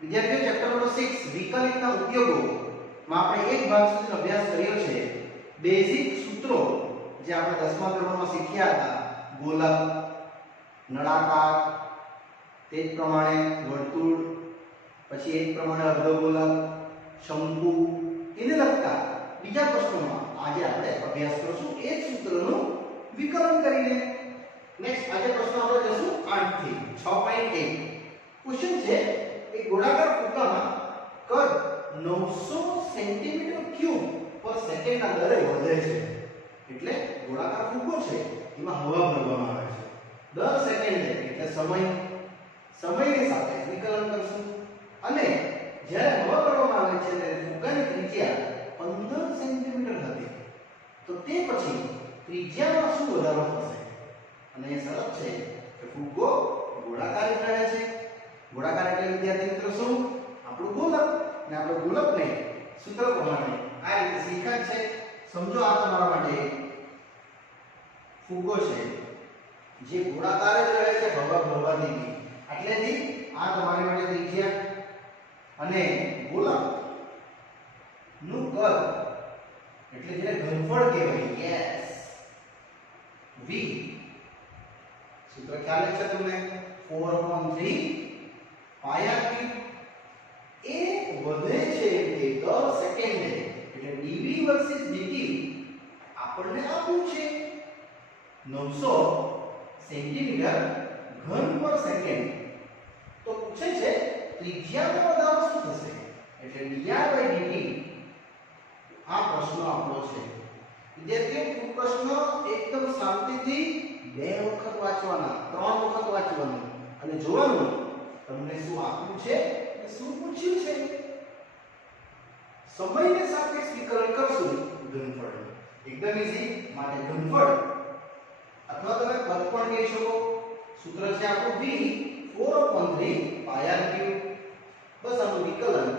વિદ્યાર્થીઓ chapter number 6 વિકલિતના ઉપયોગો માં આપણે એક ભાગ સુધીનો અભ્યાસ કર્યો છે. બેઝિક સૂત્રો જે આપણે 10મા ધોરણમાં શીખ્યા હતા, ગોલક, નળાકાર, તે જ પ્રમાણે વર્તુળ, પછી એ જ પ્રમાણે અર્ધગોલક, શંકુ, એને લગતા બીજા પ્રશ્નોમાં આજે આપણે અભ્યાસ કરીશું એ જ સૂત્રનું વિકલન કરીને. નેક્સ્ટ આજે પ્રશ્ન આપણે જોશું 8 થી 6.1. ક્વેશ્ચન છે એક ગોળાકાર ફુગ્ગામાં કદ 900 સેન્ટીમીટર ક્યુબ પર સેકન્ડના દરે વધે છે. એટલે ગોળાકાર ફુગ્ગો છે એમાં હવા ભરવામાં આવે છે દર સેકન્ડે, એટલે સમયની સાથે વિકલન કરશું. અને જ્યારે હવા ભરવામાં આવે છે ત્યારે ફુગ્ગાની ત્રિજ્યા 15 સેન્ટીમીટર હતી, તો તે પછી ત્રિજ્યામાં શું વધારો થશે? અને એ શરત છે કે ફુગ્ગો ગોળાકાર જ રહે છે. ગોળાકાર એટલે વિદ્યાર્થી મિત્રો શું? આપણું ગોલક. ને આપણે ગોલકને સૂત્ર પ્રમાણે આ રીતે શીખ્યા છે. સમજો આ તમારા માટે ફુગ્ગો છે જે ગોળાકાર જ રહે છે હવા ભરવાથી. એટલેથી આ તમારી માટે ત્રિજ્યા અને ગોલક નું કદ એટલે જેને ઘનફળ કહેવાય, યસ, v. સૂત્ર ખ્યાલ છે તમને? 4/3 પાઈ r ક્યુબ. એ વધે છે કે દર સેકન્ડે, એટલે dv વર્સિસ dt આપણને આપ્યું છે 900 સેન્ટીમીટર ઘન પર સેકન્ડ. તો પૂછે છે ત્રિજ્યાનો વધારો શું થશે? એટલે dr/dt. આ પ્રશ્ન આપણો છે. વિદ્યાર્થીઓ પ્રશ્ન એકદમ શાંતિથી 2 વખત વાંચવાના, 3 વખત વાંચવાનું અને જોવાનું તમને શું આપ્યું છે અને શું પૂછ્યું છે. સમયને સાપેક્ષ વિકલન કરશું ઘનફળ. એકદમ ઈઝી. માટે ઘનફળ અથવા તમે કદ પણ કહી શકો. સૂત્ર છે આપણું v 4/3 પાઈ r ક્યુબ. બસ આનું વિકલન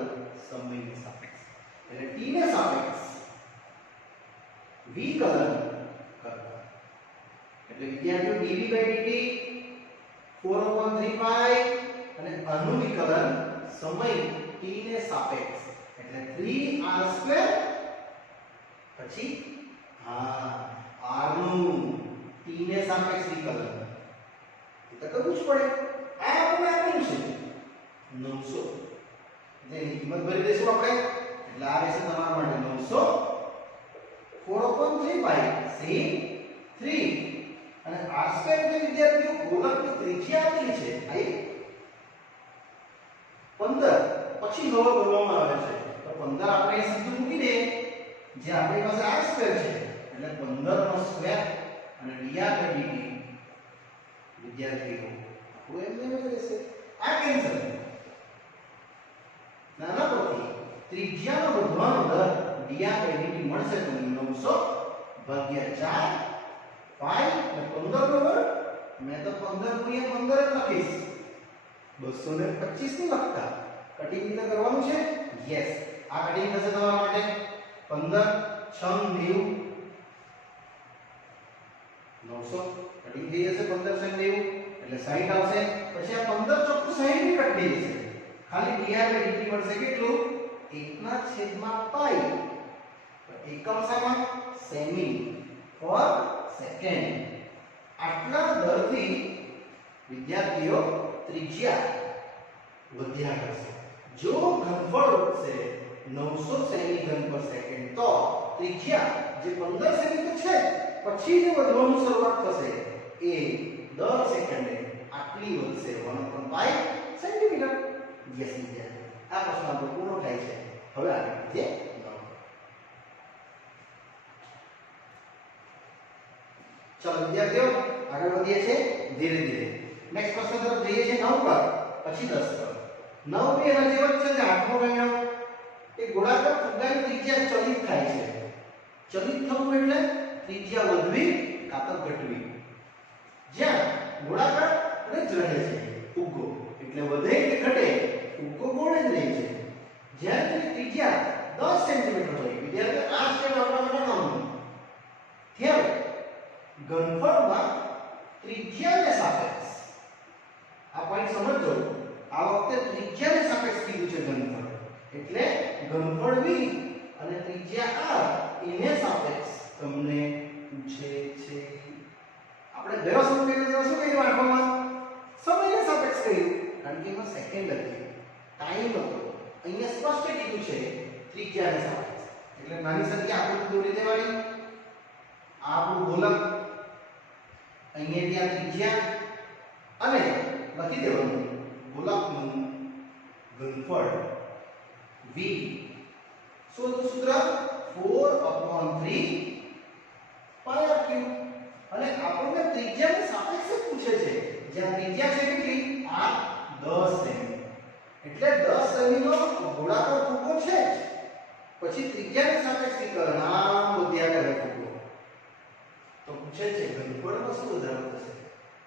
સમયને સાપેક્ષ એટલે t ને સાપેક્ષ વિકલન કરતા. એટલે વિદ્યાર્થીઓ dv/dt 4/3 પાઈ અને આનું વિકલન સમય t ને સાપેક્ષ એટલે 3r². પછી r નું t ને સાપેક્ષ વિકલન એ તો કરવું જ પડે. આ આપણે આપેલું છે 900, જેની કિંમત ભરી દઈશું આપણે. એટલે આ રહેશે તમારા માટે 900 4/3 પાઈ sin 3 અને r² એટલે વિદ્યાર્થીઓ ગોળકની ત્રિજ્યા આપેલી છે આ 15. પછી હવા ભરવામાં આવે છે તો 15 આપણે સીધું મૂકી દઈએ જે આપણી પાસે r² છે એટલે 15 નો સ્ક્વેર અને dr/dt વિદ્યાર્થીઓ આપણું એમ જ રહેશે. આ કેન્સલ. નાના પરથી ત્રિજ્યાનો વધવાનો દર dr/dt મળશે તમને 900/4 પાઈ અને 15 નો વર્ગ. મેં તો 15 × 15 જ લખીશ, 225 ની લખતા. કટિંગ રીતે કરવાનું છે. યસ, આ કટિંગ થશે તમારા માટે 15 6 90 900 કટિંગ થઈ જશે. 15 6 90 એટલે 60 આવશે. પછી આ 15 ચોખ્ખું 60 ની કટ થઈ જશે. ખાલી dr/dt મળશે કેટલું? 1/પાઈ. એકમ શામાં? સેમી પર સેકન્ડ. આટલા દરથી વિદ્યાર્થીઓ ત્રિજ્યા વધ્યા કરશે. જો ઘનફળ વધશે 900 સેમી ઘન પર સેકન્ડ, તો ત્રિજ્યા જે 15 સેમી તો છે પછી જે વધવાનું શરૂઆત થશે એ દર સેકન્ડે આટલી વધશે 1/પાઈ સેન્ટીમીટર. યસ વિદ્યાર્થીઓ, આ પ્રશ્ન આપણો પૂર્ણ થાય છે. હવે આગળ વધીએ. ચલો વિદ્યાર્થીઓ આગળ વધીએ છીએ ધીરે ધીરે. નેક્સ્ટ પ્રશ્ન તરફ જઈએ છીએ 9 પર, પછી 10 પર. 9 બી એના જેવો જ છે જે 8મો ગણ્યો. એ ગોળાકાર ફુગ્ગાની ત્રિજ્યા ચલિત થાય છે. ચલિત થવું એટલે ત્રિજ્યા વધવી કાં તો ઘટવી. જ્યાં ગોળાકાર જ રહે છે ફુગ્ગો, એટલે વધે કે ઘટે ફુગ્ગો ગોળ જ રહે છે. જ્યારે તેની ત્રિજ્યા 10 સેન્ટીમીટર હોય, વિદ્યાર્થીઓ આ સ્ટેપ આપણા માટે કામનું. ત્યારે ઘનફળમાં ત્રિજ્યાને સાપેક્ષ, આ પોઈન્ટ સમજો, આ વખતે ત્રિજ્યાને સાપેક્ષ ઘનફળ v અને ત્રિજ્યા r એને સાપેક્ષ તમને પૂછે છે. આપણે ગયો સમીકરણ શું કર્યું આખોમાં સમયને સાપેક્ષ કર્યું કારણ કે એમાં સેકન્ડ હતી ટાઈમ હતો. અહીંયા સ્પષ્ટ કીધું છે ત્રિજ્યાને સાપેક્ષ એટલે નાની સરખી આકૃતિ દોરી દેવાની. આ આપણું ગોલક અહીંયા ત્યાં ત્રિજ્યા અને લખી દેવાનું ગોલકનું ઘનફળ v. શું હતું સૂત્ર 4/3 પાઈ r³ અને આપણને ત્રિજ્યાની સાપેક્ષે પૂછે છે જ્યાં ત્રિજ્યા છે કેટલી આ 10 સેમી એટલે 10 સેમીનો ગોળાકાર ફૂગો છે જ. પછી ત્રિજ્યાની સાપેક્ષ વિકલન આમ વધ્યા કરે ફૂગો તો પૂછે છે ઘનફળમાં શું વધારો થશે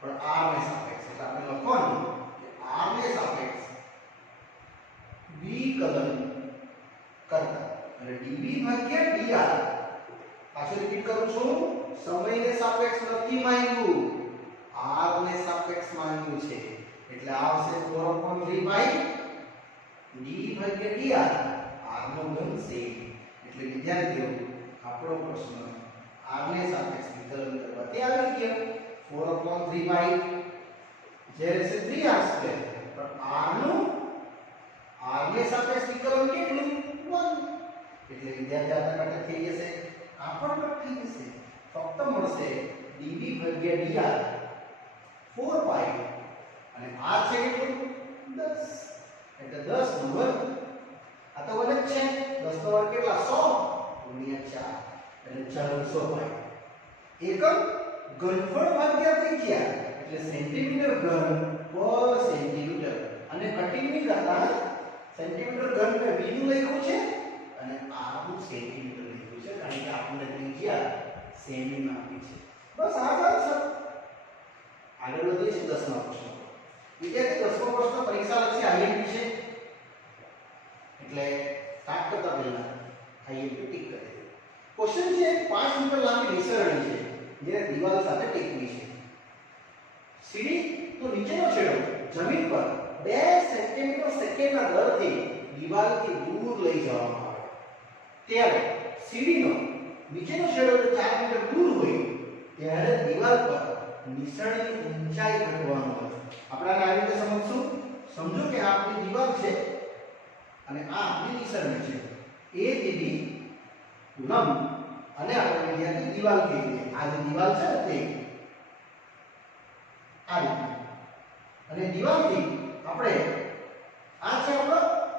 પણ r ને સાપેક્ષ એટલે આપણે લખવાનું કે r ને સાપેક્ષ વિકલન કરતા એટલે dv ભાગ્યા dr. પાછું રિપીટ કરું છું સમયને સાપેક્ષ નથી માંગ્યું r ને સાપેક્ષ માંગ્યું છે એટલે આવશે 4/3 પાઈ d ભાગ્યા dr. r નો ઘન છે એટલે વિદ્યાર્થીઓ આપણો પ્રશ્ન r ને સાપેક્ષ વિકલન કરવાથી આવી ગયો 4/3 પાઈ જે રહેશે 3r² પણ r નું r ને સાપેક્ષ વિકલન કેટલું 1 એટલે વિદ્યાર્થી આપણા માટે થઈ જશે આ પણ કટ થઈ જશે ફક્ત મળશે dv ભાગ્યા dr 4 પાઈ અને r છે કેટલું 10 એટલે 10 નો વર્ગ આ તો વર્ગ છે 10 નો વર્ગ કેટલા 100 ગુણ્યા 4 એટલે 400 પાઈ. એકમ ઘનફળ ભાગ્યા ત્રિજ્યા એટલે સેન્ટીમીટર ઘન પર સેન્ટીમીટર અને કટિંગની કરતા સેન્ટીમીટર ઘન ને v નું લખ્યું છે અને r નું સેન્ટીમીટર લખ્યું છે કારણ કે આપણને ત્રિજ્યા સેમી માં આપી છે. બસ આ જ છે. આગળ વધીએ છીએ 10મા પ્રશ્ન. વિદ્યાર્થી 10મો પ્રશ્ન પરીક્ષા લક્ષી IMP છે એટલે સ્ટાર્ટ કરતા પહેલા IMP ટિક કરી દે. ક્વેશ્ચન છે 5 મીટર લાંબી નિસરણી છે જેને દિવાલ સાથે ટેકવી છે. સીડી તો નીચેનો છેડો જમીન પર 2 સેન્ટીમીટર સેકન્ડના દરથી દિવાલથી દૂર લઈ જવામાં આવે ત્યારે સીડીનો નીચેનો છેડો 4 મીટર દૂર હોય ત્યારે દિવાલ પર નિસરણીની ઊંચાઈ ઘટવાનું હોય. આપણે આને આવી રીતે સમજશું. સમજો કે આ આપણી દિવાલ છે અને આ આપણી નિસરણી છે. એ દીદી લંબ અને આપણે વિદ્યાર્થી દિવાલ કહીએ. આ જે દિવાલ છે તે આ રીતે અને દિવાલથી આપણે આ છે આપણો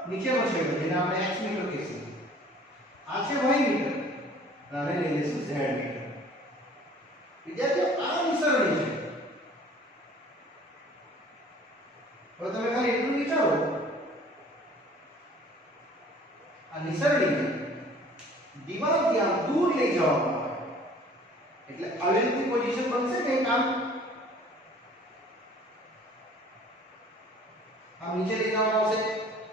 નીચેનો છેડો જેને આપણે x મીટર કહીશું. આ છે y મીટર અને લઈ લઈશું z મીટર. વિદ્યાર્થીઓ આ નિસરણી છે. હવે તમે ખાલી એટલું વિચારો આ નિસરણીને દિવાલથી આમ દૂર લઈ જવામાં આવે એટલે આવી રીતની પોઝિશન બનશે કે આમ નીચે લઈ જવામાં આવશે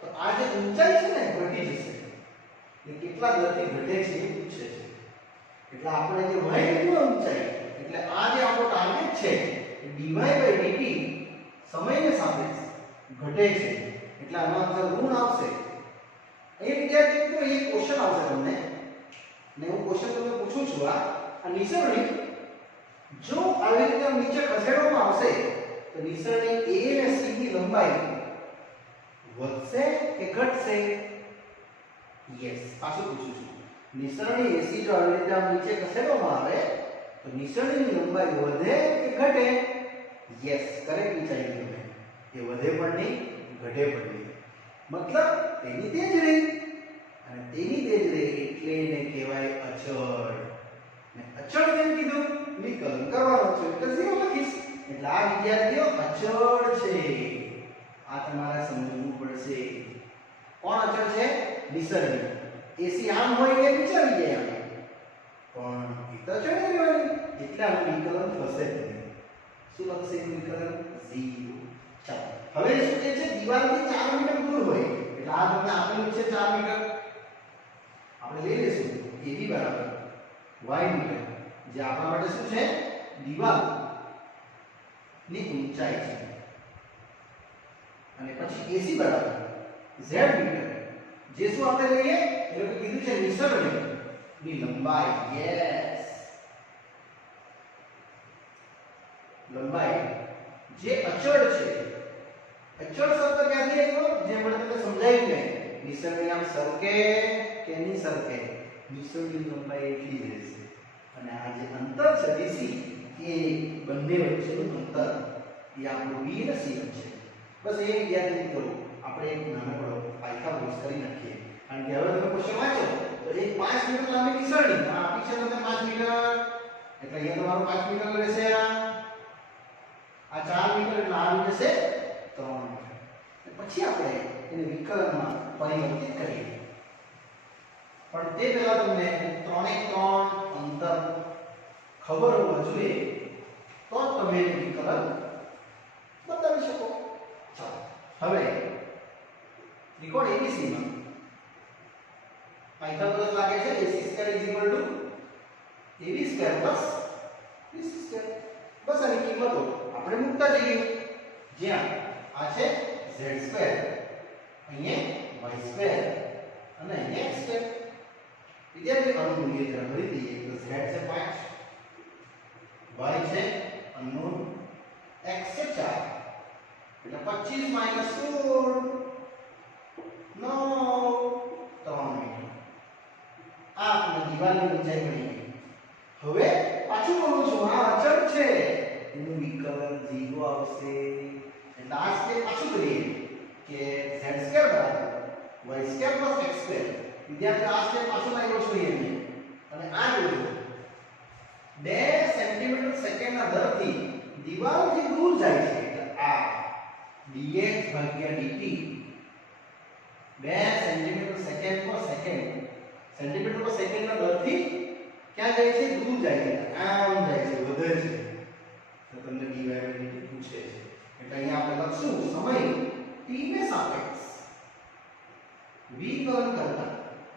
તો આ જે ઊંચાઈ છે ને ઘટી જશે. એ કેટલા દરથી ઘટે છે એ પૂછે છે એટલે આપણે જે y ની ઊંચાઈ એટલે આ જે આપણો ટાર્ગેટ છે એ dy/dt સમયને સાપેક્ષ ઘટે છે એટલે આનો આન્સર ઋણ આવશે. અહીં વિદ્યાર્થી મિત્રો એક ક્વેશ્ચન આવશે તમને ને હું ક્વેશ્ચન તમને પૂછું છું. આ નિસરણી જો આવી રીતે નીચે ખસેડવામાં આવશે તો નિસરણી a અને c ની લંબાઈ વધશે કે ઘટશે? યસ. પાછું પૂછું છું. નિસરણી AC જો આવી રીતે આમ નીચે ખસેડવામાં આવે તો નિસરણીની લંબાઈ વધે કે ઘટે? યસ. કરેક્ટ વિચારી તમે. એ વધે પણ નહીં ઘટે પણ નહીં. મતલબ તેની તેજ રહી અને તેની તેજ રહી એટલે એને કહેવાય અચળ. ને અચળ કેમ કીધું? વિકલન કરવાનો છે એટલે 0 લખીશ. એટલે આ વિદ્યાર્થીઓ અચળ છે. આ તમારે સમજવું પડશે. કોણ અચળ છે? નિસરણી. એસી આમ હોય કે વિચારી જાય આપણે પણ એ તો અચળ રહેવાની એટલે આનું વિકલન થશે જ નહીં. શું લખશે એનું વિકલન? 0. ચાલો હવે શું કહે છે? દિવાલથી 4 મીટર દૂર હોય એટલે આ તમને આપેલું છે 4 મીટર. આપણે લઈ લઈશું AB બરાબર y મીટર જે આપણા માટે શું છે? દિવાલ ની ઊંચાઈ છે. અને પછી AC બરાબર z મીટર જે શું આપણે લઈએ એ લોકો કીધું છે નિસરણીની લંબાઈ. યસ, લંબાઈ જે અચળ છે. અચળ શબ્દ ક્યાંથી આવ્યો? જે મને તમને સમજાયું ને, નિસરણી આમ સરકે કે નહીં સરકે, નિસરણીની લંબાઈ એટલી જ રહેશે. અને આ જે અંતર છે ડીસી એ બંને વચ્ચેનું અંતર એ આપણું બી અને સી છે. બસ એ વિદ્યાર્થી મિત્રો આપણે એક નાનકડો પાયથાગોરસ કરી નાખીએ. કારણ કે હવે તમે ક્વેશ્ચન વાંચો તો એક 5 મીટર લાંબી નિસરણી આપી છે તમને 5 મીટર, એટલે અહીંયા તમારું 5 મીટર રહેશે. આ 4 મીટર એટલે આ આવી જશે 3 મીટર. પછી આપણે એને વિકલનમાં પરિવર્તિત કરીએ. પણ તે પહેલા તમને 3 એક 3 અંતર ખબર હોવા જોઈએ તો તમે વિકલન બતાવી શકો. ચાલો હવે ત્રિકોણ એબીસી માં પાયથાગોરસ લાગે છે AC² = AB² + BC². બસ આની કિંમતો આપણે મૂકતા જઈએ. જ્યાં આ છે Z², અહીંયા Y² અને અહીંયા X². વિદ્યાર્થી અનુમૂલ્ય જરા ભરી દઈએ તો Z છે 5, Y છે અનનોન, X છે 4, એટલે 25 - 16 9 3 મીટર. આ આપણે દિવાલની ઊંચાઈ મળી ગઈ. હવે પાછું બોલું છું, આ અચળ છે એનું વિકલન 0 આવશે. એટલે આ સ્ટેપ પાછું કરીએ કે Z² = Y² + X². વિદ્યાર્થી આ સ્ટેપ પાછું લાવ્યો છું અહીંયા, અને આ જોજો 2 સેન્ટીમીટર સેકન્ડના દરથી દિવાલથી દૂર જાય છે. એટલે આ dx/dt 2 સેન્ટીમીટર સેકન્ડના દરથી ક્યાં જાય છે? દૂર જાય છે, આમ જાય છે, વધે છે. તો તમને dy/dt પૂછે છે. એટલે અહીંયા આપણે લખશું સમય t ને સાપેક્ષ વિકલન કરતા.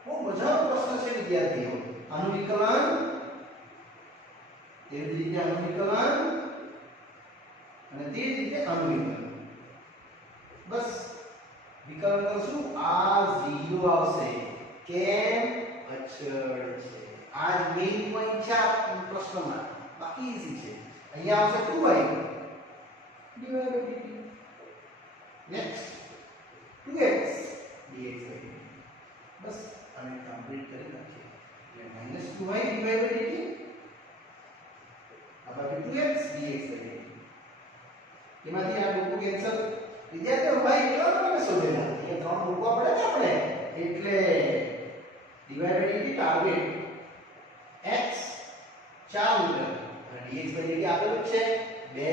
બહુ મજાનો પ્રશ્ન છે વિદ્યાર્થીઓ. આનું વિકલન તે જ રીતે આનું વિકલન અને તે જ રીતે આનું વિકલન. બસ વિકલન કરશું. આ 0 આવશે. કેમ? અચળ છે. આ મેઇન પોઈન્ટ છે આ પ્રશ્નમાં. બાકી ઈઝી છે. અહીંયા આવશે 2y/dt. Next 2x dx/dt. બસ આને કમ્પ્લીટ કરી નાખીએ. એટલે -2y/dt આ બાજુ 2x dx/dt. એમાંથી આ ટૂંકું કેન્સલ. વિદ્યાર્થીઓ ભાઈ કેટલા તમે શોધેલા? એ 3 મૂકવા પડે ને આપણે. એટલે dy/dt ટાર્ગેટ x 4 મીટર અને dx/dt આપેલું છે 2.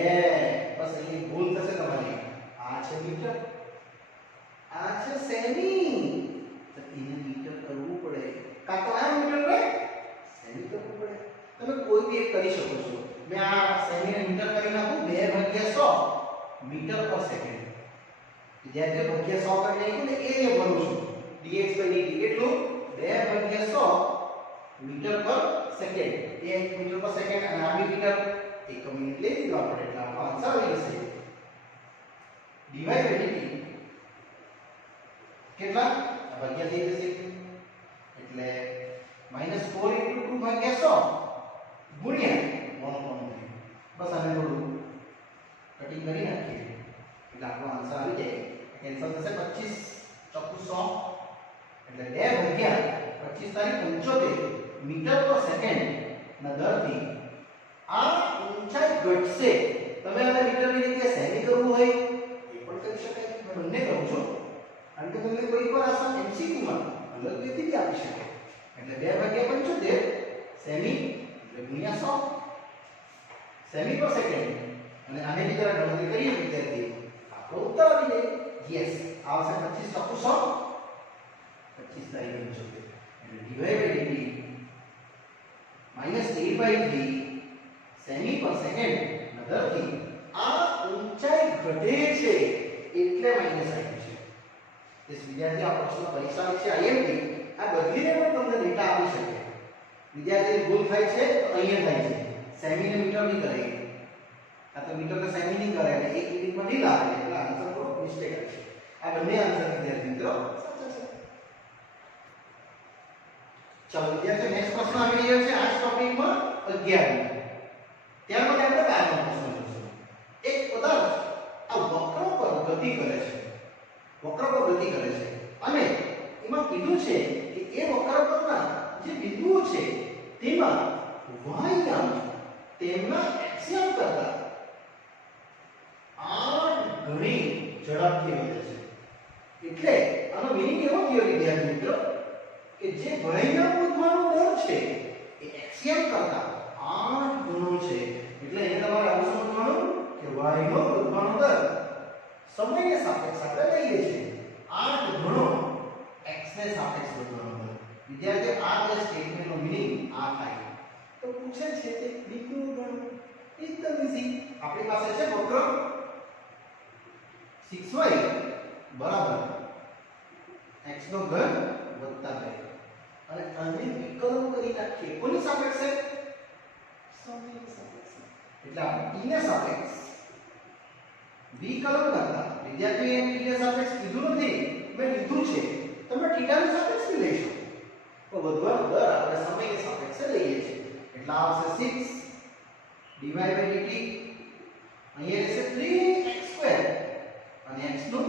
બસ અહીં ભૂલ થશે તમારી. આ છે મીટર, આ છે સેમી. તો એને મીટર કરવું પડે. કાં તો આ મીટર રહે, સેમી કરવું પડે. તમે કોઈ બી એક કરી શકો છો. મેં આ સેમીને મીટર કરી નાખું 2/100 મીટર પર સેકન્ડ. વિદ્યાર્થીઓ ભાગ્યા 100 કરી નાખ્યું ને એ ભરું છું. dx/dt કેટલું? 2/100 મીટર પર સેકન્ડ. 1 મીટર પર સેકન્ડ અને આ મીટર 1 મિનિટ લઈ લીધો આપણે. એટલે આપણો આન્સર આવી જશે dy/dt કેટલા? ભાગ્યા થઈ જશે. એટલે -4 * 2/100 ગુણ્યા 1.3. બસ આને થોડું કટિંગ કરી નાખીએ એટલે આપણો આન્સર આવી જાય. કેન્સલ થશે. 25 ચોકુ 100 એટલે 2/25 મીટર પર સેકન્ડ ના દરથી આ ઊંચાઈ ઘટશે. તમે આને મીટરની જગ્યાએ સેમી કરવું હોય એ પણ કરી શકાય. મેં બંને કહું છું કારણ કે તમને કોઈ વાર આસાન MCQ માં અલગ રીતે બી આપી શકે. એટલે 2/75 સેમી એટલે ગુણ્યા 100 સેમી પર સેકન્ડ. અને આને બી જરા ગણતરી કરીએ વિદ્યાર્થી, આપણો ઉત્તર આવી જાય. યસ, આવશે 25 ચોકુ 100 25 * 75 એટલે dy/dt -8/3 સેમી પર સેકન્ડ ના દરથી આ ઊંચાઈ ઘટે છે એટલે માઈનસ આવ્યું છે. this વિદ્યાર્થી આ પ્રશ્ન પરીક્ષા છે IMP આ બદલીને પણ તમને ડેટા આપી શકે. વિદ્યાર્થીની ભૂલ થાય છે તો અહીંયા થાય છે. સેમી ને મીટર ની કરે, આ તો મીટર ને સેમી ની કરે એટલે 1 મિનિટમાં નહીં લાવે એટલે આન્સર થોડો મિસ્ટેક છે. આ બંને આન્સર વિદ્યાર્થી મિત્રો સાચા છે. ચાલો વિદ્યાર્થીઓ નેક્સ્ટ પ્રશ્ન આવી રહ્યો છે આ ટોપિકમાં 11. ત્યારબાદ આપણે 12મો પ્રશ્ન જોઈશું. એક પદાર્થ આ વક્ર પર ગતિ કરે છે. વક્ર પર ગતિ કરે છે અને એમાં કીધું છે કે એ વક્ર પરના જે બિંદુઓ છે તેમાં y યામ તેમના એક્સિયમ કરતા 8 ગણી ઝડપથી વધે છે. એટલે આનો મીનિંગ એવો થયો વિદ્યાર્થી મિત્રો કે જે y નો વધવાનો દર છે એ એક્સિયમ કરતા 8 ગણો છે. એટલે એને તમારે આવું સમજવાનું કે y નો વધવાનો દર સમયને સાપેક્ષ આપણે લઈએ છીએ 8 ગણો x ને સાપેક્ષ વધવાનો દર. વિદ્યાર્થીઓ આ જે સ્ટેટમેન્ટનો મીનિંગ આ થાય. તો પૂછે છે કે બિંદુ ગણો. એકદમ ઈઝી. આપણી પાસે છે વક્ર 6y બરાબર x નો ઘન વત્તા 2 અને આને વિકલન કરી નાખીએ. કોની સાપેક્ષે? સમયની સાપેક્ષે. એટલે આપણે t ને સાપેક્ષ વિકલન કરતા વિદ્યાર્થીએ t ને સાપેક્ષ કીધું નથી, મેં લીધું છે. તમે θ ની સાપેક્ષ લઈ શકો. તો વધવાનો દર આપણે સમયની સાપેક્ષે લઈએ છીએ. એટલે આવશે 6 dy by dt. અહીંયા રહેશે 3x2 અને x નું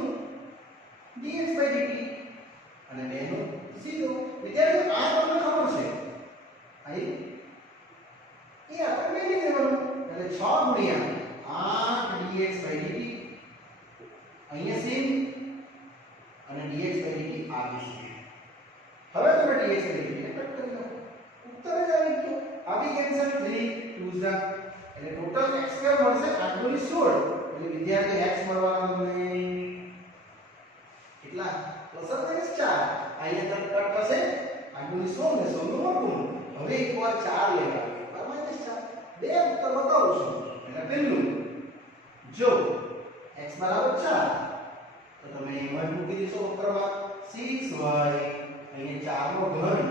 dx by dt અને 2 નું 0. વિદ્યાર્થીઓ આ તમને ખબર છે અહીં એ આપણે મેળવી લેવાનું. એટલે 6 ગુણ્યા 8 dx by dt અહીંયા સેમ અને dx by dt આ બી સેમ. હવે તમે dx by dt ને કટ કરી નાખો. ઉત્તર જ આવી ગયો. આવી કેન્સલ 3 2 જા એટલે ટોટલ x સ્ક્વેર મળશે 8 * 16. એટલે વિદ્યાર્થી x મળવાનો મને કેટલા? +4. અહીંયા તરફ કટ થશે 8 * 16 ને 16 નું વર્ગમૂળ. હવે એકવાર 4 લેવા આવે -4. બે ઉત્તર બતાવું છું. એટલે પહેલું જો x = 4 તો તમે એમાં મૂકી દેશો વક્રમાં 6y અહીંયા 4 નો ઘન.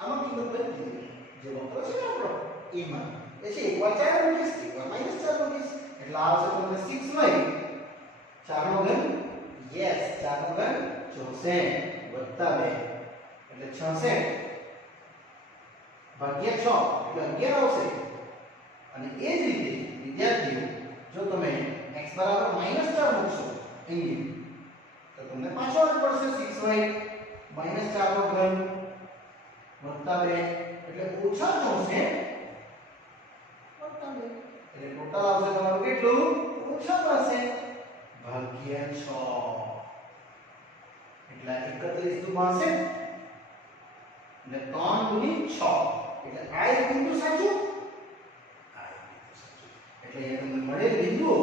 આમાં કિંમત બદલી જે વક્ર છે ને આપણો એમાં એટલે એકવાર 4 મૂકીશ એકવાર -4 મૂકીશ એટલે આવશે તમને 6y 4 નો ઘન. યસ 4 નો ઘન 64 વત્તા 2 એટલે 66 ભાગ્યા 6 એટલે 11 આવશે. અને એ જ રીતે વિદ્યાર્થીઓ જો તમે x બરાબર -4 મૂકશો અહીં તો તમને પાછો જ પડશે 6y -4 નો ઘન વત્તા 2 એટલે ઓછા 64 વત્તા 2 એટલે ટોટલ આવશે તમારું કેટલું? ઓછા 62 ભાગ્યા 6 એટલે 31 * 62 એટલે 3 * 6 એટલે આ એક બિંદુ સાચું. એટલે અહીંયા તમને મળેલ બિંદુઓ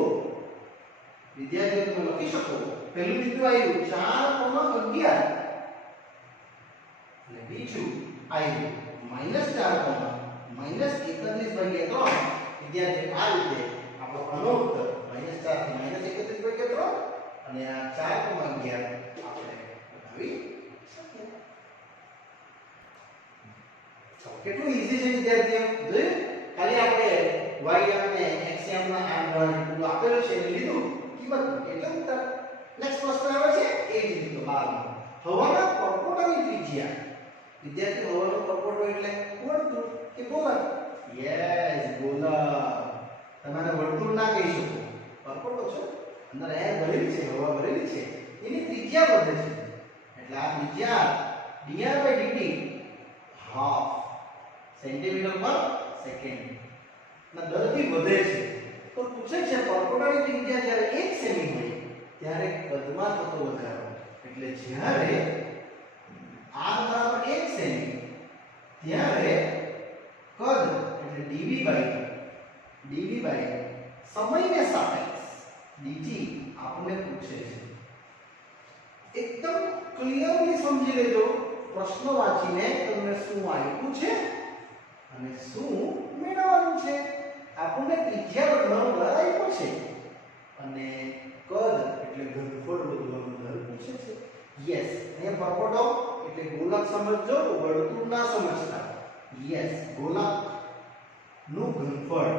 વિદ્યાર્થીઓ તમે લખી શકો. પહેલું બિંદુ આવ્યું 4,11 અને બીજું આવ્યું -4, -31/3. વિદ્યાર્થીઓ આ રીતે આપણો આનો ઉત્તર -4 થી -31/3 અને આ 4,11 આપણે બનાવી શકીએ. કેટલું ઈઝી છે વિદ્યાર્થીઓ. જોયું ખાલી આપણે y અને x ના આ પૂરું આપેલું છે લીધું કિંમત એટલે ઉત્તર. નેક્સ્ટ પ્રશ્ન આવે છે એ જ રીતે 12. હવાના પરપોટાની ત્રિજ્યા. વિદ્યાર્થી હવાનો પરપોટો એટલે વર્તુળ કે ગોલક? યસ ગોલક. તમારે વર્તુળ ના કહી શકો, પરપોટો છે. અંદર એર ભરેલી છે, હવા ભરેલી છે, એની ત્રિજ્યા વધે છે. એટલે આ ત્રિજ્યા dy by dt half centimetre પર સેકન્ડ ના દરથી વધે છે. તો પૂછે છે પરપોટાની ત્રિજ્યા જ્યારે 1 સેમી હોય ત્યારે કદમાં થતો વધારો. એટલે જ્યારે r બરાબર 1 સેમી ત્યારે કદ એટલે dv by સમયને સાપેક્ષ dt આપણને પૂછે છે. એકદમ ક્લિયરલી સમજી લેજો. પ્રશ્ન વાંચીને તમને શું આપ્યું છે અને શું મેળવવાનું છે. આપણને ત્રિજ્યા વધવાનો દર આપ્યો છે અને કદ એટલે ઘનફળ વધવાનો દર પૂછે છે. યસ અહીંયા પરપોટો એટલે ગોલક સમજજો, વર્તુળ ના સમજતા. યસ ગોલક નું ઘનફળ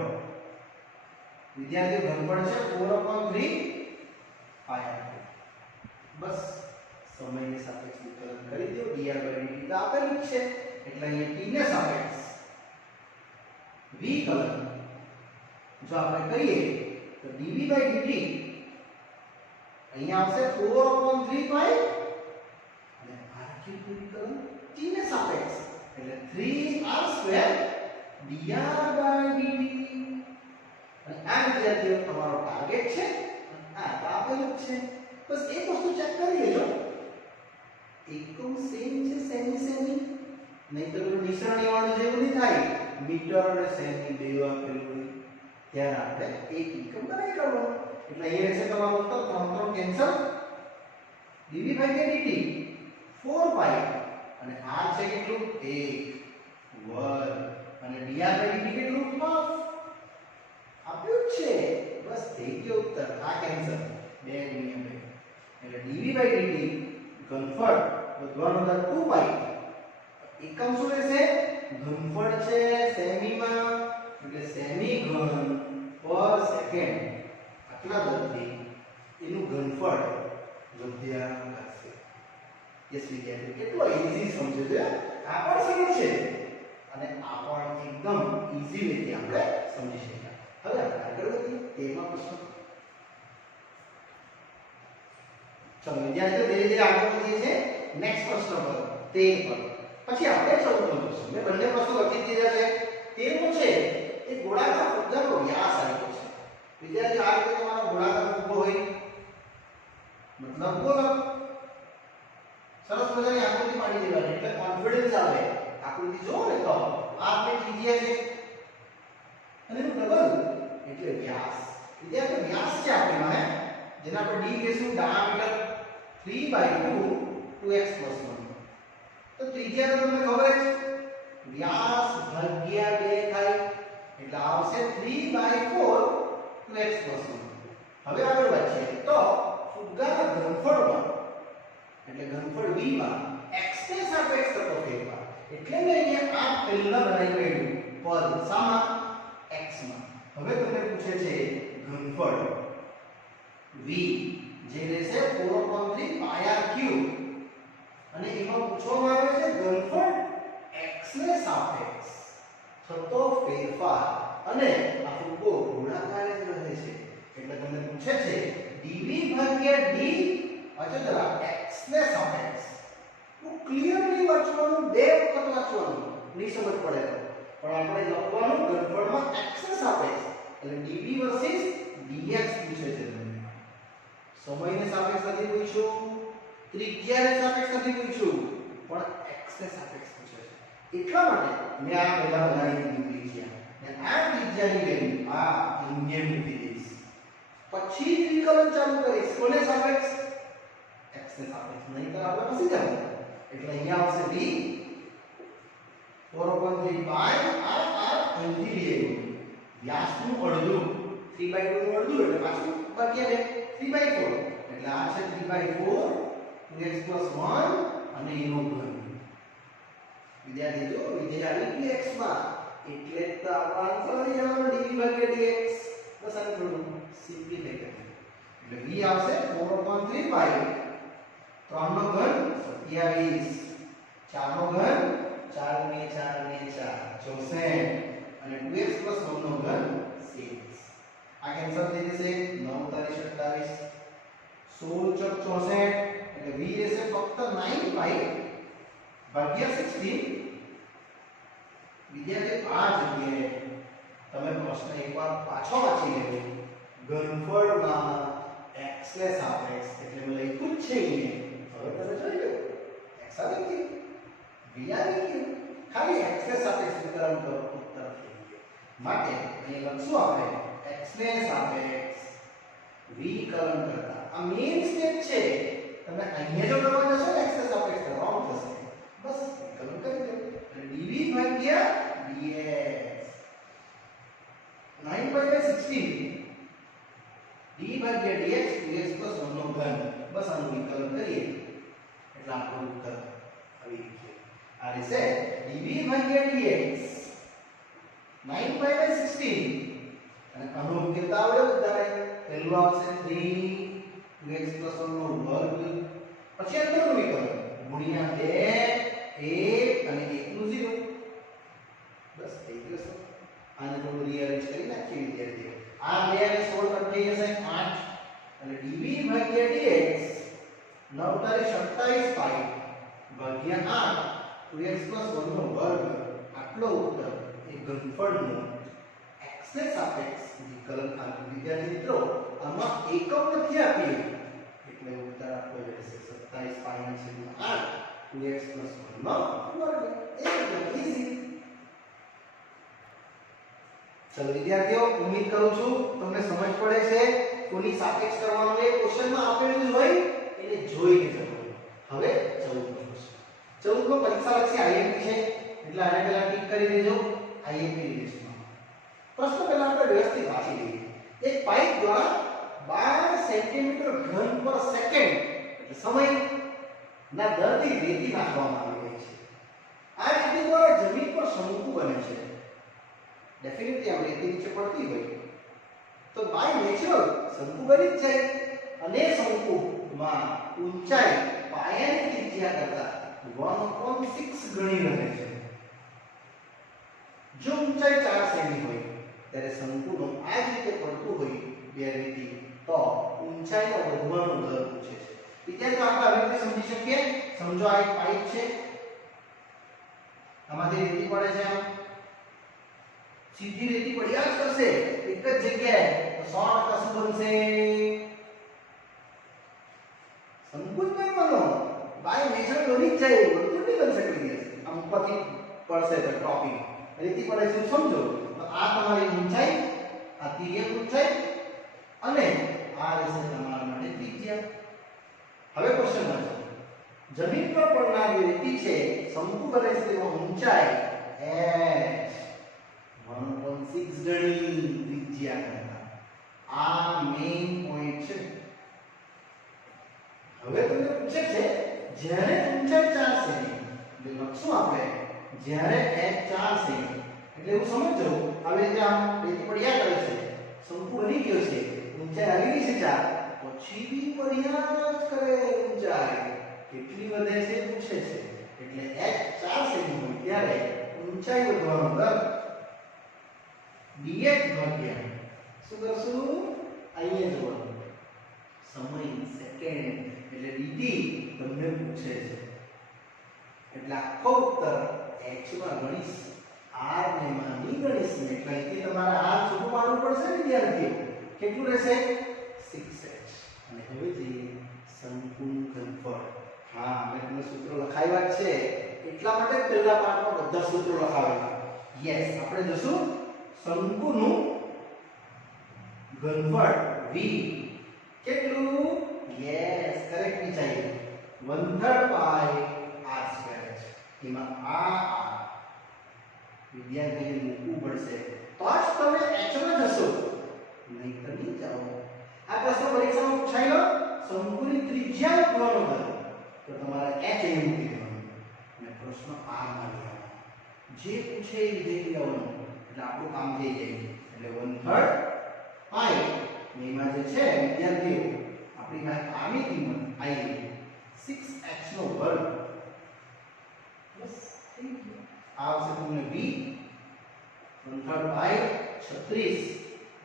વિદ્યાર્થીઓ ઘનફળ છે 4/3 પાય. બસ સમયની સાપેક્ષ વિકલન કરી દો dr/dt તો આપેલું જ છે એટલે અહીંયા t ને સાપેક્ષ વિકલન જો આપણે કરીએ તો dv/dt અહીંયા આવશે 4/3 પાઈ અને r3 વિકલન t ને સાપેક્ષ એટલે 3r² dr/dt અને આ વિદ્યાર્થીઓ તમારો ટાર્ગેટ છે આ તો આપેલું જ છે બસ એક વસ્તુ ચેક કરી લેજો એકમ સેમ છે સેમી નહીં તો પેલું નિશાની વાળું જેવું નહીં થાય મીટર અને સેમી બે આપેલું ત્યારે આપણે એક એકમ બનાવી કાઢવાનો એટલે અહીંયા રહેશે તમારું ઉત્તર 3 કેન્સલ dv/dt 4 પાઈ અને r છે કેટલું 1 વર્ગ અને dr/dt કેટલું હાફ આપ્યું જ છે બસ થઈ ગયો ઉત્તર આ કેન્સલ 2 ગુણ્યા 2 એટલે dv/dt ઘનફળ વધવાનો દર 2 પાઈ એકમ શું રહેશે ઘનફળ છે સેમીમાં એટલે સેમી ઘન પર સેકન્ડ આટલા દરથી એનું ઘનફળ વધ્યા કરશે યસ વિદ્યાર્થી કેટલો ઈઝી સમજે છે આ પણ સરળ છે અને આ પણ એકદમ ઈઝી રીતે આપણે સમજી શકીએ હવે આપણે આગળ વધીએ તેમાં પ્રશ્ન ચલો વિદ્યાર્થીઓ ધીરે ધીરે આગળ વધીએ છીએ નેક્સ્ટ પ્રશ્ન પર 13 પર પછી આપણે 14નો પ્રશ્ન મેં બંને પ્રશ્નો લખી દીધા છે 13મો છે એ ગોળાકાર ફુગ્ગાનો વ્યાસ આપ્યો છે વિદ્યાર્થીઓ આ રીતે તમારો ગોળાકાર ફુગ્ગો હોય મતલબ ગોળક સરસ મજાની આકૃતિ પાડી દેવાની એટલે કોન્ફિડન્સ આવે આકૃતિ જોવો ને તો આ આપણે ત્રિજ્યા છે અને એનું ડબલ એટલે વ્યાસ વિદ્યાર્થીઓ વ્યાસ છે આપણી જેના આપણે d કહીશું ડાયામીટર 3/2 2x + 1 તો ત્રિજ્યા તો તમને ખબર જ વ્યાસ ભાગ્યા 2 થાય એટલે આવશે 3/4 2x + 1 હવે આગળ વધીએ તો ફુગ્ગાના ઘનફળમાં એટલે ઘનફળ v માં x ને સાપેક્ષ થતો ફેરફાર એટલે મેં અહીંયા આ પહેલા બનાવી કાઢ્યું પદ સામા x માં હવે તમને પૂછે છે ઘનફળ v જે રહેશે 4/3 પાઈ r ક્યુબ અને એમાં પૂછવામાં આવે છે ઘનફળ x ને સાપેક્ષ થતો ફેરફાર અને આ ફુગ્ગો ગોળાકાર જ રહે છે એટલે તમને પૂછે છે dv/d અચળ x ને સાપેક્ષ હું ક્લિયરલી વાંચવાનું બે વખત વાંચવાનું નહીં સમજ પડે પણ આપણે લખવાનું ઘનફળમાં x ને સાપેક્ષ એટલે dv વર્સિસ dx પૂછે છે તમને સમયને સાપેક્ષ નથી પૂછ્યું ત્રિજ્યાને સાપેક્ષ નથી પૂછ્યું પણ x ને સાપેક્ષ પૂછે છે એટલા માટે મેં આ પહેલા બનાવી દીધી ત્રિજ્યા અને આ ત્રિજ્યાની વેલ્યુ આ અહીંયા મૂકી દઈશ પછી વિકલન ચાલુ કરીશ કોને સાપેક્ષ x ને સાપેક્ષ નહીં તો આપણે ફસી જવું એટલે અહીંયા આવશે v 4/3 પાઈ r અહીંથી લઈએ વ્યાસનું અડધું 3/2 નું અડધું એટલે પાછું બાકી રહે 3/4 એટલે આ છે 3/4 2x + 1 અને એનો ઘન વિદ્યાર્થી જો વિધેય આવી ગયું x માં એટલે તો આપણો આન્સર આવી જવાનો dv/dx બસ આને થોડું સિમ્પ્લિફાઈ કરીએ એટલે v આવશે 4/3 પાઈ 3 નો ઘન 27 4 નો ઘન 4 × 4 × 4 64 અને 2x + 1 નો ઘન 26 આ કેન્સલ થઈ જશે 9 તારી 27 16 ચોક 64 એટલે v રહેશે ફક્ત 9 પાઈ ભાગ્યા 16 વિદ્યાર્થી આ જગ્યાએ તમે પ્રશ્ન એકવાર પાછો વાંચી લેજો ઘનફળમાં x ને સાપેક્ષ એટલે મેં લખ્યું જ છે અહીંયા હવે તમે જોઈ લો x આવી ગયું v આવી ગયું ખાલી x ને સાપેક્ષ વિકલન કરો ઉત્તર થઈ ગયો માટે અહીં લખશું આપણે x ને સાપેક્ષ વિકલન કરતા આ મેઈન સ્ટેપ છે તમે અહીંયા જો કરવા જશો ને x ને સાપેક્ષ રોંગ થશે બસ વિકલન કરી દો એટલે dv/dx 9/16 d/dx 2x + 1 નો ઘન બસ આનું વિકલન કરીએ એટલે આપણો ઉત્તર આવી ગયો આ રહેશે dv/dx 9/16 અને આનો ઉકેલ આવડે બધાને પહેલું આવશે 3 2x + 1 નો વર્ગ પછી અંદરનો 9 તારી 27 પાઈ ભાગ્યા 8 2x + 1 નો વર્ગ આટલો ઉત્તર એ ઘનફળનો x ને સાપેક્ષ વિકલન આપ્યું. વિદ્યાર્થી મિત્રો આમાં એકમ નથી આપ્યું એટલે ઉત્તર આપવો રહેશે 27 પાઈ / 8 2x + 1 નો વર્ગ. એકદમ ઈઝી. ચલો વિદ્યાર્થીઓ, ઉમ્મીદ કરું છું તમને સમજ પડે છે. કોની સાપેક્ષ કરવાનું એ ક્વેશ્ચનમાં આપેલું હોય એને જોઈને જવાનું. હવે 14 નો પ્રશ્ન. 14 નો પરીક્ષા લક્ષી આઈએમપી છે એટલે આને પહેલા ટીક કરી દેજો. આઈએમપી લિસ્ટમાં પ્રશ્ન પહેલા આપણે વ્યવસ્થિત વાંચી લઈએ. એક પાઇપ દ્વારા 12 સેન્ટીમીટર ઘન પર સેકન્ડ એટલે સમય ના દરથી રેતી નાખવામાં આવી રહી છે. આ રેતી દ્વારા જમીન પર શંકુ બને છે. ડેફિનેટલી આ રેતી નીચે પડતી હોય તો બાય નેચરલ શંકુ બની જ જાય અને શંકુમાં ઊંચાઈ પાયાની ત્રિજ્યા કરતા 1.6 ગણી રહે છે. જો ઊંચાઈ 4 સેમી હોય ત્યારે શંકુનો આ જ રીતે પડતું હોય બે રેતી તો ઊંચાઈનો વધવાનો દર પૂછે છે. વિદ્યાર્થીઓ આપણે આવી રીતે સમજી શકીએ. સમજો આ એક પાઇપ છે, આમાંથી રેતી પડે છે. આમ સીધી રેતી પડ્યા જ કરશે એક જ જગ્યાએ તો 100% શું બનશે? શંકુ જ બનવાનો. બાય નેચર બની જ જાય, વર્તુળ નહીં બની શકે દિવસ. આમ ઉપરથી પડશે તો ટોપિંગ રેતી પડે છે સમજો તો આ તમારી ઊંચાઈ, આ તિર્યક ઊંચાઈ અને આ રહેશે તમારા માટે ત્રિજ્યા. હવે ક્વેશ્ચન વાંચો. જમીન પર પડનાર રેતી છે શંકુ બને છે તેમાં ઊંચાઈ h 1.6 ગણી ત્રિજ્યા કરતા. આ મેઈન પોઈન્ટ છે. હવે તમને પૂછે છે જ્યારે ઊંચાઈ 4 સેમી એટલે લખશું આપણે જ્યારે h 4 સેમી એટલે એવું સમજો આવી રીતે આમ રેતી પડ્યા કરે છે, શંકુ બની ગયો છે, ઊંચાઈ આવી ગઈ છે 4, પછી બી પડ્યા જ કરે ઊંચાઈ કેટલી વધે છે પૂછે છે. એટલે h 4 સેમી હોય ત્યારે ઊંચાઈ વધવાનો દર dh ભાગ્યા શું કરશું? અહીંયા જોવાનું સમય સેકન્ડ એટલે dt તમને પૂછે છે એટલે આખો ઉત્તર h માં ગણીશ, r ને માં ની ગણીશ ને એટલે અહીંથી તમારે r છૂટું પાડવું પડશે ને વિદ્યાર્થીઓ. કેટલું રહેશે? 6h. અને હવે જઈએ શંકુનું ઘનફળ. હા, મેં તમને સૂત્ર લખાવ્યા છે એટલા માટે પહેલા પાઠમાં બધા સૂત્રો લખાવેલા. યસ, આપણે જોશું શંકુનું ઘનફળ v કેટલું? યસ, કરેક્ટ વિચાર્યું 1/3 પાઈ r² છે. એમાં આ વિદ્યાર્થીને મૂકવું પડશે તો જ તમે h માં જશો, નહીં તો નહીં જાઓ. આ પ્રશ્ન પરીક્ષામાં પૂછાયેલો શંકુની ત્રિજ્યા શોધવાનો હતો તો તમારે h અહીં મૂકી દેવાનું અને પ્રશ્ન r માં લેવાનો. જે પૂછે એ વિધેય લેવાનું એટલે આપણું કામ થઈ જાય. એટલે 1/3 પાઈ એમાં જે છે વિદ્યાર્થીઓ આપણી પાસે આની કિંમત આવી 6h નો વર્ગ. બસ થઈ ગયું. આવશે તમને v 1/3 પાઈ 36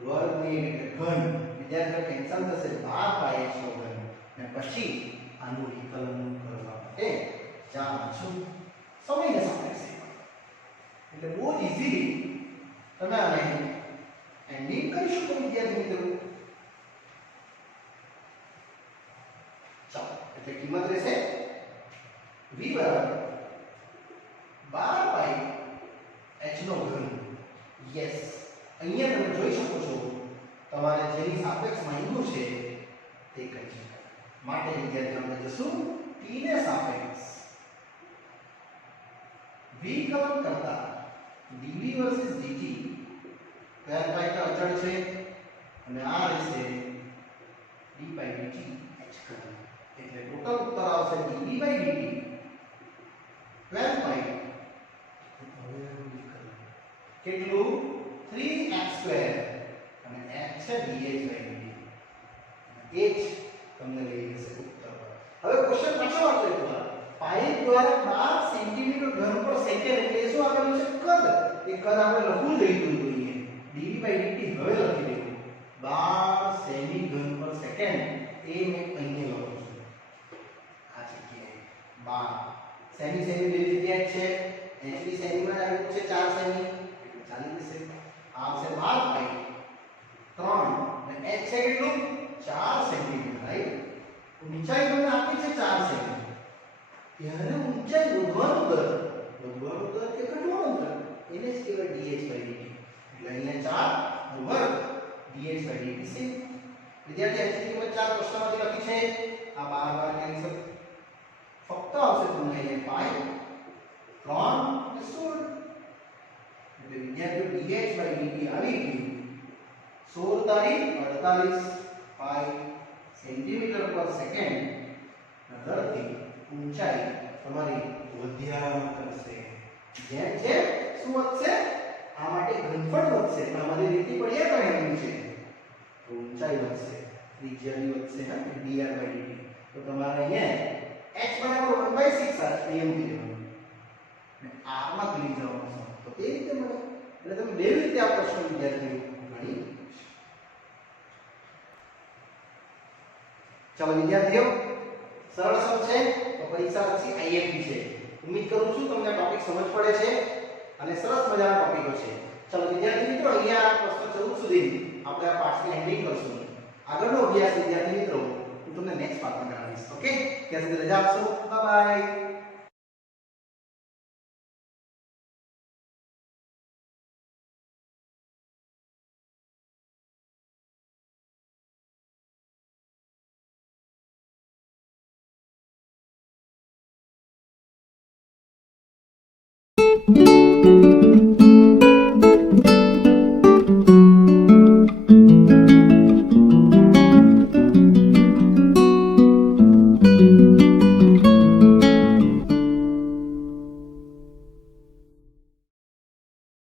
વર્ગની એટલે ઘન. વિદ્યાર્થીઓ કેન્સલ થશે 12 પાઈ h નો ઘન અને પછી આનું વિકલન કરવા માટે જાણ છું સમયને સાપેક્ષ. એટલે બહુ ઈઝીલી તમે આને એન્ડિંગ કરી શકો વિદ્યાર્થી મિત્રો. ચાલો, એટલે કિંમત રહેશે v બરાબર 12 પાઈ h નો ઘન. યસ, અહીંયા તમે જોઈ શકો છો તમારે જેની સાપેક્ષમાં આવ્યું છે તે કરી શકાય. માટે વિદ્યાર્થી આપણે જશું t ને સાપેક્ષ વિકલન કરતા dv વર્સિસ dt. કયા પાઈ કા અચળ છે અને આ રહેશે d by dt h ઘન. એટલે ટોટલ ઉત્તર આવશે dv by dt 12 પાઈ કેટલું 3h² અને h છે dh by dt. h તમને લઈ જશે ઉત્તર. હવે ક્વેશ્ચન પાછો વાંચો એકવાર. પાઇપ દ્વારા 12 સેન્ટીમીટર ઘન પર સેકન્ડ એટલે શું આપેલું છે? કદ. એ કદ આપણે લખવું જોઈએ dv by dt હવે લખી દેવું 12 સેમી ઘન પર સેકન્ડ. એ મેં અહીંયા લખું છું 12 સેમી સેમી બે જગ્યાએ છે એચડી સેમીમાં આવ્યું છે 4 સેમી ચાલી જશે આ આવશે 12 પાઈ 3 અને h છે કેટલું 4 સેન્ટીમીટર રાઈટ ઊંચાઈ તમને આપી છે 4 સેમી ત્યારે ઊંચાઈ વધવાનું દર કે ઘટવાનું દર એને જ કહેવાય dh/dt એટલે અહીંયા 4 વર્ગ dh/dt છે વિદ્યાર્થી h ની કિંમત 4 પ્રશ્નમાંથી લખી છે આ 12 કેન્સલ ફક્ત આવશે તમને અહીંયા પાઈ 3 અને 16 એટલે વિદ્યાર્થીઓ dh/dt આવી ગયું 16 તારીખ 48 પાઈ સેન્ટીમીટર પર સેકન્ડ ના દરથી ઊંચાઈ તમારી વધ્યા કરશે જેમ જેમ શું વધશે આ માટે ઘનફળ વધશે પણ અમારી રીતિ પડ્યા કરે એમ છે તો ઊંચાઈ વધશે ત્રિજ્યાની વધશે હા dr/dt તો તમારે અહીંયા h બરાબર 1/6 આ નિયમ કીધું અને r માં ભૂલી જવાનું છે તો તે રીતે મળે એટલે તમે બે રીતે આ પ્રશ્ન વિદ્યાર્થીઓ ગણી ચાલો વિદ્યાર્થીઓ સરળ સમ છે તો પરીક્ષા પછી આઈએમપી છે ઉમ્મીદ કરું છું તમને ટોપિક સમજ પડે છે અને સરસ મજાના ટોપિકો છે ચાલો વિદ્યાર્થી મિત્રો અહીંયા પ્રશ્ન 14 સુધી આપણે આ પાઠની એન્ડિંગ કરશું આગળનો અભ્યાસ વિદ્યાર્થી મિત્રો હું તમને નેક્સ્ટ પાઠમાં કરાવીશ ઓકે ત્યાં સુધી રજા આપશો બાય બાય